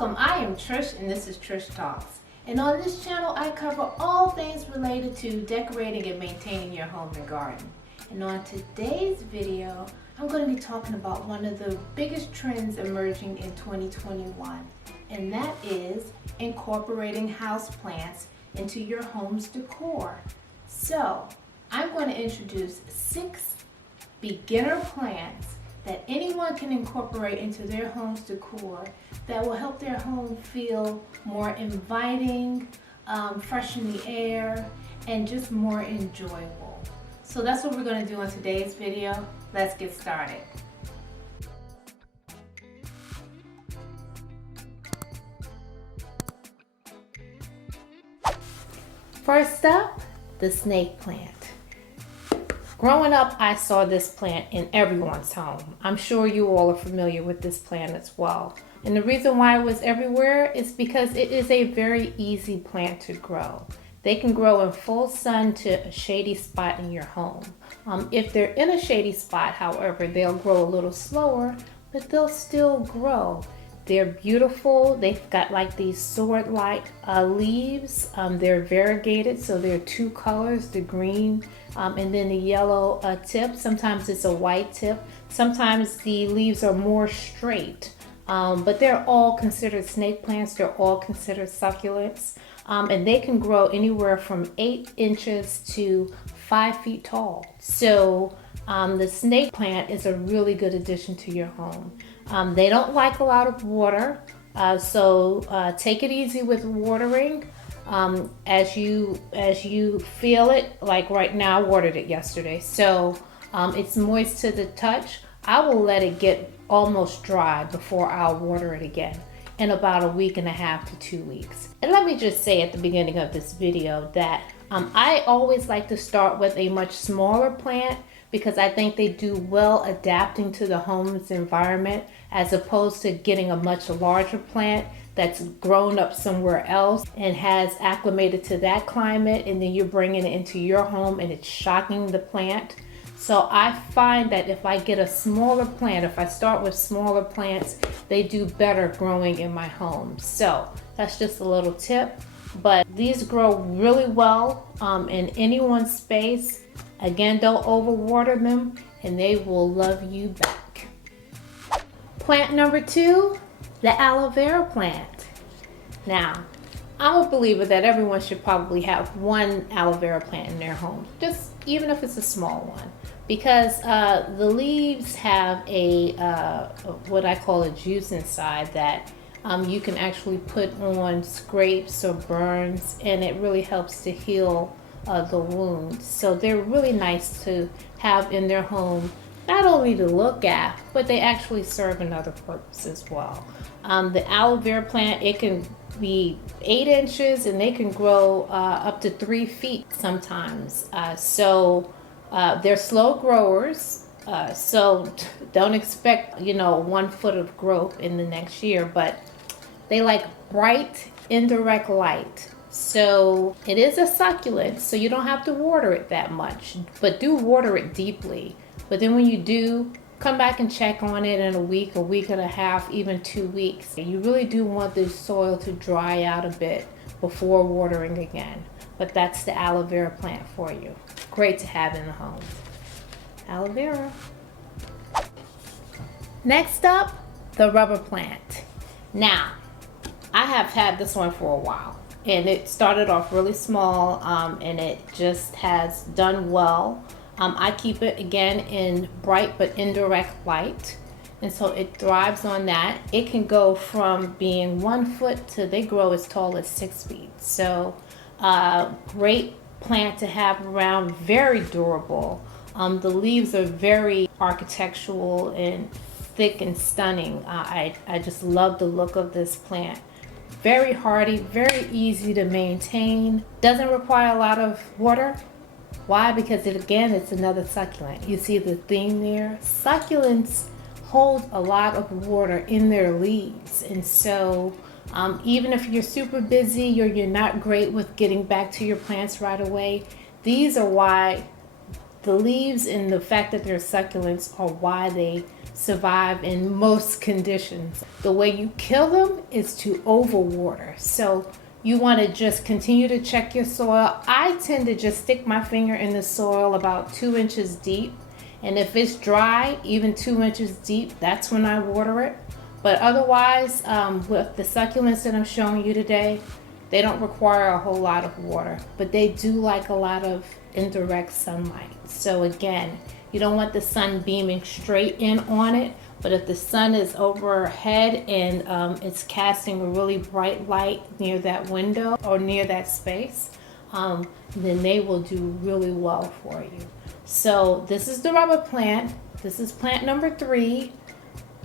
Welcome, I am Trish and this is Trish Talks. And on this channel I cover all things related to decorating and maintaining your home and garden. And on today's video, I'm going to be talking about one of the biggest trends emerging in 2021. And that is incorporating houseplants into your home's decor. So, I'm going to introduce 6 beginner plants that anyone can incorporate into their home's decor that will help their home feel more inviting, fresh in the air, and just more enjoyable. So that's what we're going to do in today's video. Let's get started. First up, the snake plant. Growing up, I saw this plant in everyone's home. I'm sure you all are familiar with this plant as well. And the reason why it was everywhere is because it is a very easy plant to grow. They can grow in full sun to a shady spot in your home. If they're in a shady spot, however, they'll grow a little slower, but they'll still grow. They're beautiful. They've got like these sword-like leaves. They're variegated, so they're 2 colors, the green and then the yellow tip. Sometimes it's a white tip. Sometimes the leaves are more straight. But they're all considered snake plants. They're all considered succulents. And they can grow anywhere from 8 inches to 5 feet tall. So the snake plant is a really good addition to your home. They don't like a lot of water, so take it easy with watering. As you feel it, like right now, I watered it yesterday, so it's moist to the touch. I will let it get almost dry before I'll water it again in about a week and a half to 2 weeks. And let me just say at the beginning of this video that I always like to start with a much smaller plant because I think they do well adapting to the home's environment as opposed to getting a much larger plant that's grown up somewhere else and has acclimated to that climate, and then you're bringing it into your home and it's shocking the plant. So I find that if I get a smaller plant, if I start with smaller plants, they do better growing in my home. So that's just a little tip, but these grow really well in anyone's space. Again, don't overwater them and they will love you back. Plant number 2, the aloe vera plant. Now, I'm a believer that everyone should probably have 1 aloe vera plant in their home, just even if it's a small one, because the leaves have a what I call a juice inside that you can actually put on scrapes or burns, and it really helps to heal the wounds. So they're really nice to have in their home, not only to look at, but they actually serve another purpose as well. The aloe vera plant, it can be 8 inches and they can grow up to 3 feet sometimes. So they're slow growers. So don't expect, 1 foot of growth in the next year, but they like bright, indirect light. So it is a succulent, so you don't have to water it that much, but do water it deeply. But then when you do, come back and check on it in a week and a half, even 2 weeks. You really do want the soil to dry out a bit before watering again. But that's the aloe vera plant for you. Great to have in the home. Aloe vera. Next up, the rubber plant. Now, I have had this one for a while. And it started off really small and it just has done well. I keep it again in bright but indirect light, and so it thrives on that. It can go from being 1 foot to they grow as tall as 6 feet. So great plant to have around, very durable. The leaves are very architectural and thick and stunning. I just love the look of this plant. Very hardy, very easy to maintain, doesn't require a lot of water. Why? Because it's another succulent. You see the theme there? Succulents hold a lot of water in their leaves, and so even if you're super busy or you're not great with getting back to your plants right away, these are why the leaves and the fact that they're succulents are why they survive in most conditions. The way you kill them is to overwater. So you want to just continue to check your soil. I tend to just stick my finger in the soil about 2 inches deep. And if it's dry, even 2 inches deep, that's when I water it. But otherwise, with the succulents that I'm showing you today, they don't require a whole lot of water, but they do like a lot of indirect sunlight. So again, you don't want the sun beaming straight in on it, but if the sun is overhead and it's casting a really bright light near that window or near that space, then they will do really well for you. So this is the rubber plant. This is plant number 3.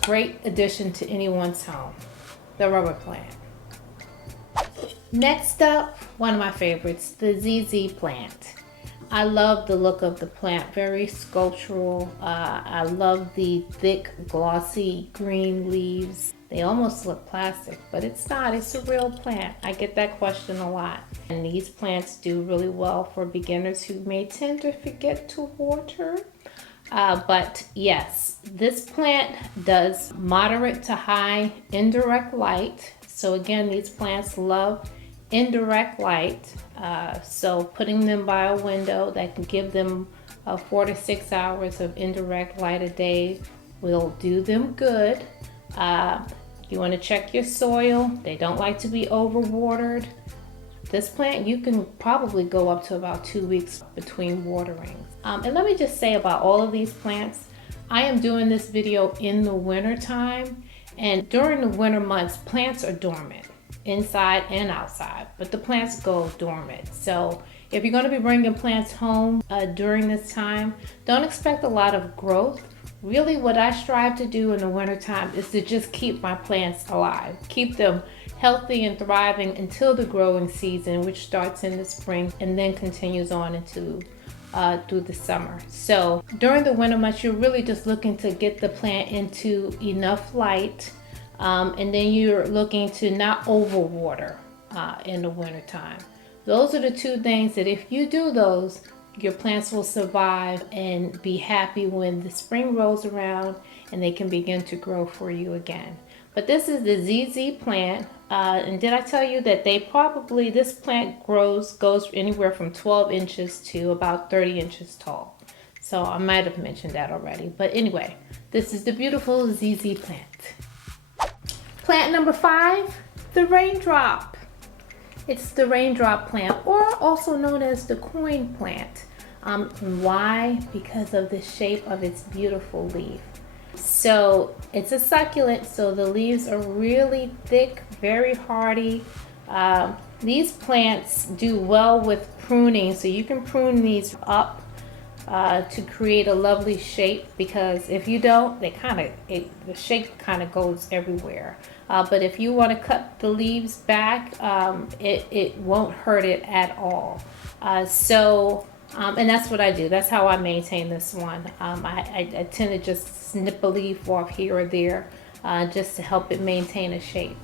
Great addition to anyone's home, the rubber plant. Next up, one of my favorites, the ZZ plant. I love the look of the plant, very sculptural. I love the thick, glossy green leaves. They almost look plastic, but it's not, it's a real plant. I get that question a lot. And these plants do really well for beginners who may tend to forget to water. But yes, this plant does moderate to high indirect light. So again, these plants love indirect light. So putting them by a window that can give them 4 to 6 hours of indirect light a day will do them good. You want to check your soil. They don't like to be overwatered. This plant, you can probably go up to about 2 weeks between waterings. And let me just say about all of these plants, I am doing this video in the winter time, and during the winter months, plants are dormant, inside and outside, but the plants go dormant. So if you're going to be bringing plants home during this time, don't expect a lot of growth. Really what I strive to do in the winter time is to just keep my plants alive, keep them healthy and thriving until the growing season, which starts in the spring and then continues on into through the summer. So during the winter months, you're really just looking to get the plant into enough light, and then you're looking to not overwater in the winter time. Those are the 2 things that if you do those, your plants will survive and be happy when the spring rolls around and they can begin to grow for you again. But this is the ZZ plant, and did I tell you that this plant goes anywhere from 12 inches to about 30 inches tall. So I might have mentioned that already. But anyway, this is the beautiful ZZ plant. Plant number 5, the raindrop. It's the raindrop plant, or also known as the coin plant. Why? Because of the shape of its beautiful leaf. So it's a succulent, so the leaves are really thick, very hardy. These plants do well with pruning, so you can prune these up to create a lovely shape, because if you don't, the shape kind of goes everywhere. But if you want to cut the leaves back, it won't hurt it at all. And that's what I do. That's how I maintain this one. I tend to just snip a leaf off here or there just to help it maintain a shape.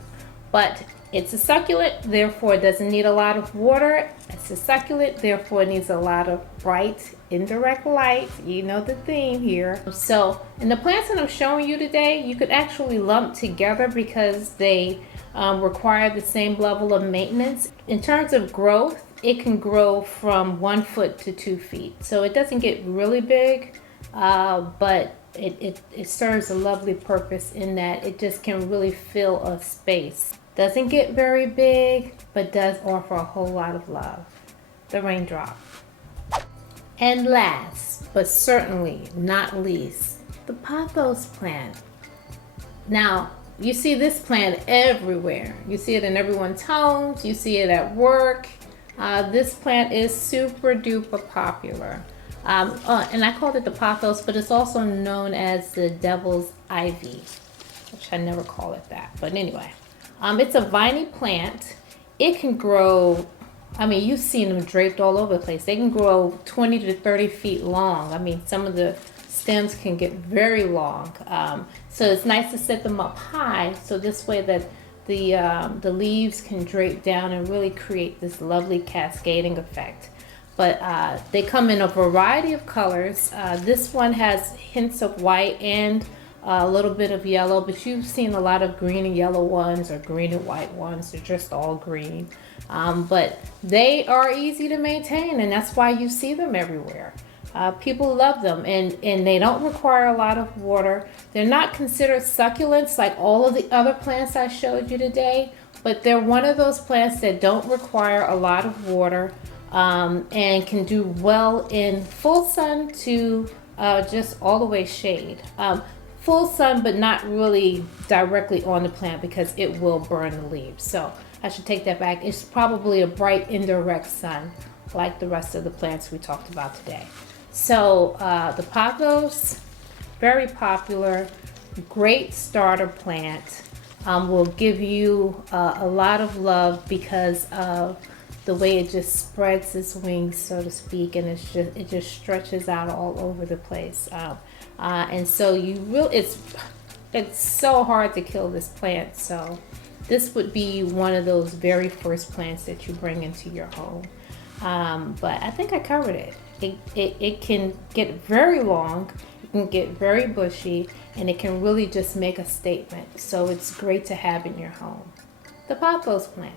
But it's a succulent, therefore it doesn't need a lot of water. It's a succulent, therefore it needs a lot of bright, indirect light. You know the theme here. So, and the plants that I'm showing you today, you could actually lump together because they require the same level of maintenance. In terms of growth, it can grow from 1 foot to 2 feet. So it doesn't get really big, but it serves a lovely purpose in that it just can really fill a space. Doesn't get very big, but does offer a whole lot of love. The raindrop. And last, but certainly not least, the pothos plant. Now, you see this plant everywhere. You see it in everyone's homes. You see it at work. This plant is super duper popular. And I called it the pothos, but it's also known as the devil's ivy, which I never call it that. But anyway, it's a viney plant. It can grow, I mean, you've seen them draped all over the place. They can grow 20 to 30 feet long. I mean, some of the stems can get very long. So it's nice to set them up high, so this way that the leaves can drape down and really create this lovely cascading effect. but they come in a variety of colors. This one has hints of white and a little bit of yellow, but you've seen a lot of green and yellow ones or green and white ones. They're just all green, but they are easy to maintain, and that's why you see them everywhere. People love them, and they don't require a lot of water. They're not considered succulents like all of the other plants I showed you today, but they're one of those plants that don't require a lot of water, and can do well in full sun to just all the way shade. Full sun, but not really directly on the plant because it will burn the leaves. So I should take that back. It's probably a bright indirect sun like the rest of the plants we talked about today. So the pothos, very popular, great starter plant. Will give you a lot of love because of the way it just spreads its wings, so to speak, and it just stretches out all over the place. And so it's so hard to kill this plant. So this would be one of those very first plants that you bring into your home. But I think I covered it. It can get very long, it can get very bushy, and it can really just make a statement. So it's great to have in your home. The pothos plant.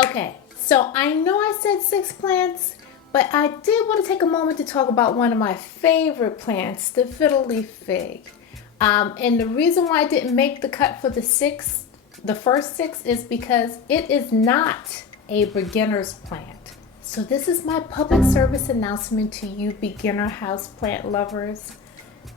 Okay, so I know I said 6 plants, but I did want to take a moment to talk about one of my favorite plants, the fiddle leaf fig. And the reason why I didn't make the cut for the first 6 is because it is not a beginner's plant. So this is my public service announcement to you beginner houseplant lovers.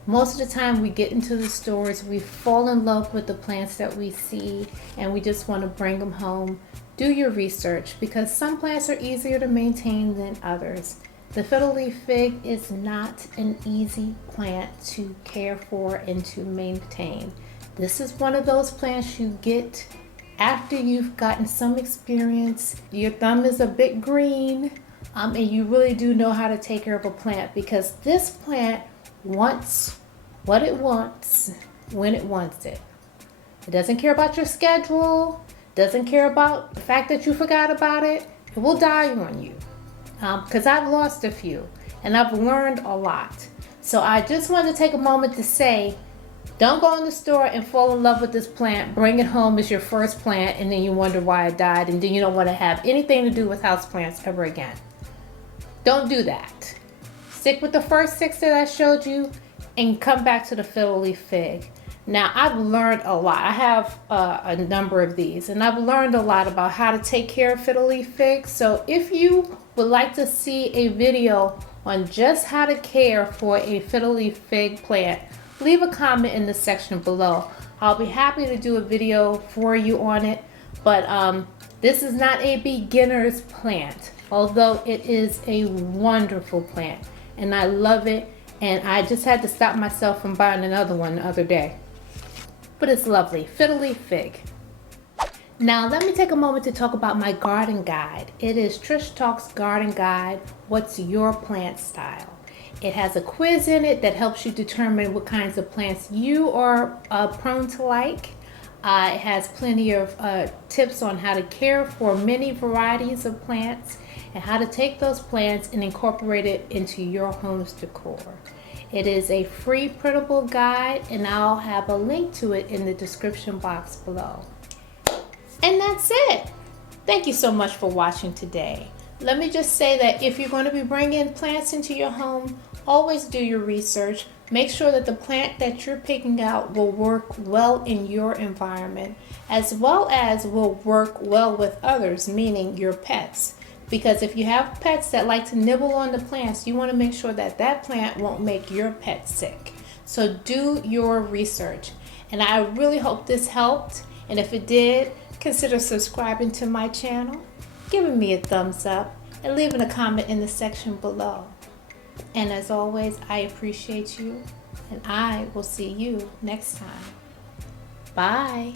Most of the time we get into the stores, we fall in love with the plants that we see, and we just want to bring them home. Do your research, because some plants are easier to maintain than others. The fiddle leaf fig is not an easy plant to care for and to maintain. This is one of those plants you get after you've gotten some experience. Your thumb is a bit green, and you really do know how to take care of a plant, because this plant wants what it wants when it wants it. It doesn't care about your schedule, doesn't care about the fact that you forgot about it. It will die on you. Because I've lost a few and I've learned a lot. So I just wanted to take a moment to say, don't go in the store and fall in love with this plant, bring it home as your first plant, and then you wonder why it died, and then you don't want to have anything to do with houseplants ever again. Don't do that. Stick with the first 6 that I showed you and come back to the fiddle leaf fig. Now, I've learned a lot. I have a number of these, and I've learned a lot about how to take care of fiddle leaf figs. So if you would like to see a video on just how to care for a fiddle leaf fig plant, leave a comment in the section below. I'll be happy to do a video for you on it, but this is not a beginner's plant, although it is a wonderful plant, and I love it, and I just had to stop myself from buying another one the other day. But it's lovely. Fiddle leaf fig. Now let me take a moment to talk about my garden guide. It is Trish Talks Garden Guide, What's Your Plant Style? It has a quiz in it that helps you determine what kinds of plants you are prone to like. It has plenty of tips on how to care for many varieties of plants and how to take those plants and incorporate it into your home's decor. It is a free printable guide, and I'll have a link to it in the description box below. And that's it. Thank you so much for watching today. Let me just say that if you're going to be bringing plants into your home, always do your research. Make sure that the plant that you're picking out will work well in your environment, as well as will work well with others, meaning your pets. Because if you have pets that like to nibble on the plants, you want to make sure that that plant won't make your pet sick. So do your research. And I really hope this helped. And if it did, consider subscribing to my channel, giving me a thumbs up, and leaving a comment in the section below. And as always, I appreciate you, and I will see you next time. Bye.